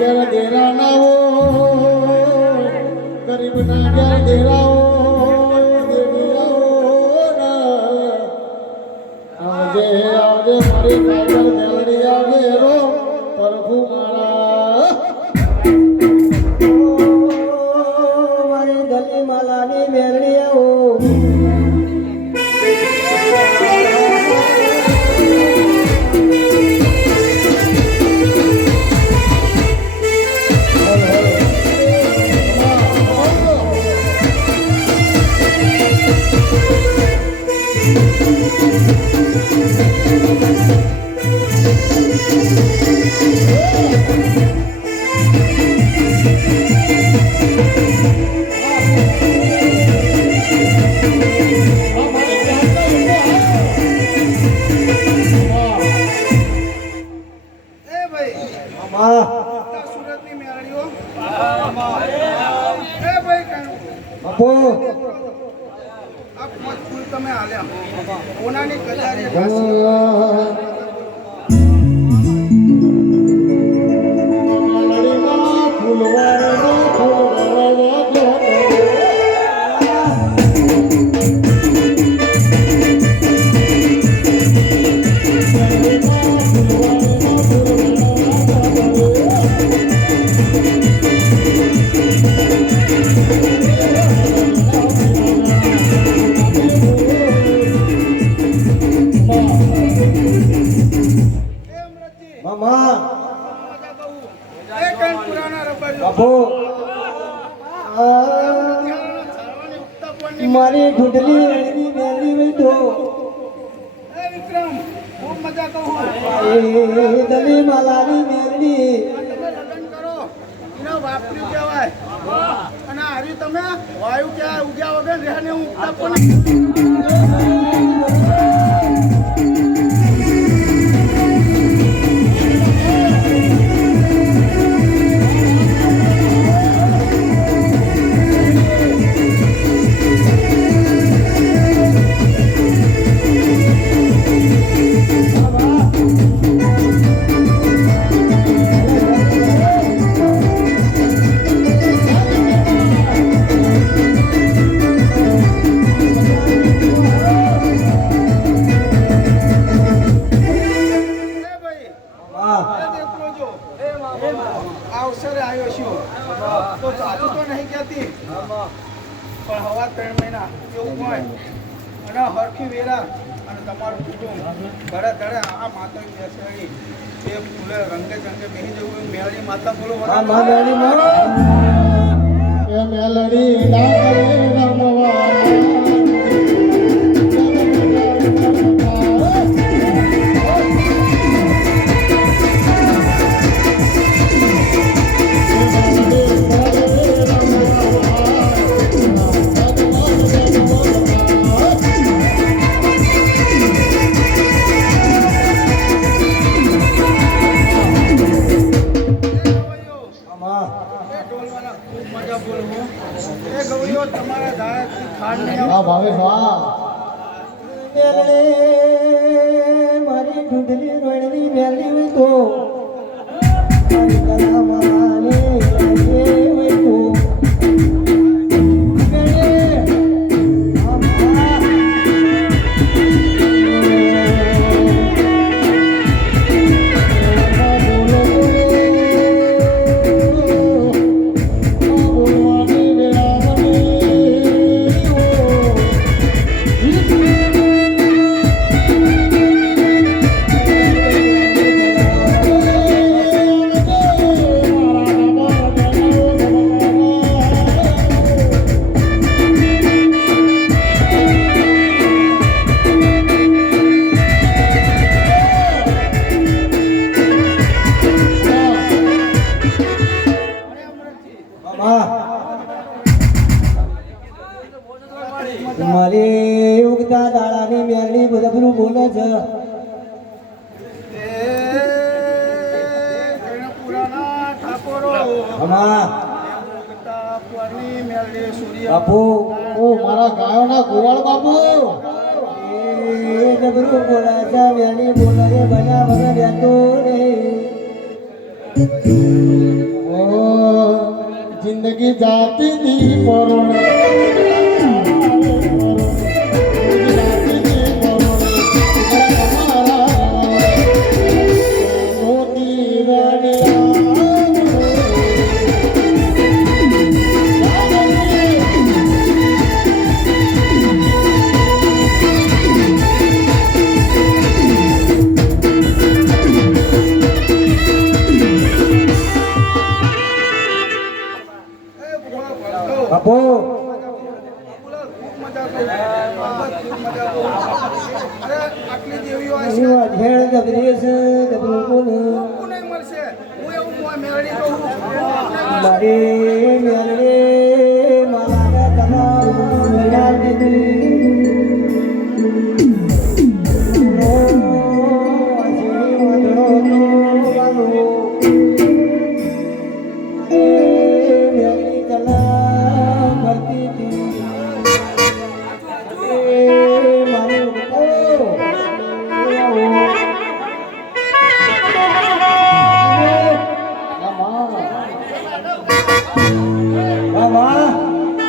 ઘેર ડેરા ના હો ગરીબ ના ઘેર ડેરા હો આવજે આવજે મારી કાગળ મેલડી આવે રો પ્રભુ મારા મારી ગલી માલાની મેલડી આવો તમે હાલ્યા ઓનાની કજારી મારી ઢૂંઢલી એની મેલી હોય તો વિક્રમ ખૂબ મજા કહું દલી માલાની મેલડી તમે લગ્ન કરો એના વાપરી કહેવાય અને હારી તમે વાયુ ક્યાં ઉગ્યા વગર રહેને હું ઉગતા પણ અવસરે આવ્યો છું તો સાચું તો નહીં કહેતી પણ હવા 3 મહિના એવું હોય અને હરખી વેરા અને તમારું કુટુંબ ઘરે ઘરે આ માતા બેસડી એ ફૂલે રંગે ચંગે બેસી જવું મેળડી માતા બોલો મેલડી ના કરે રમવા મારી ઢૂંઢલી રોડની મેલી હોય તો મારી ગલા માલાની હોય તો મારી ઉગતા દાડાની મેલડી બધું બોલે છે બાપુ મારા ગાયોના ગોવાળ બાપુ એ જબરું બોલા છે મેલડી બોલા રે બના વગર રહેતો નહીં જાતિથી પરોણે જાતિથી પરોણે તમારા મોતી રણિયા બાપુ આટલી દેવીઓ એની છે વાત હેડ દબરી છે દબરું બોલે નહીં મળશે હું એવું મેળવી કહું મારી મેરડી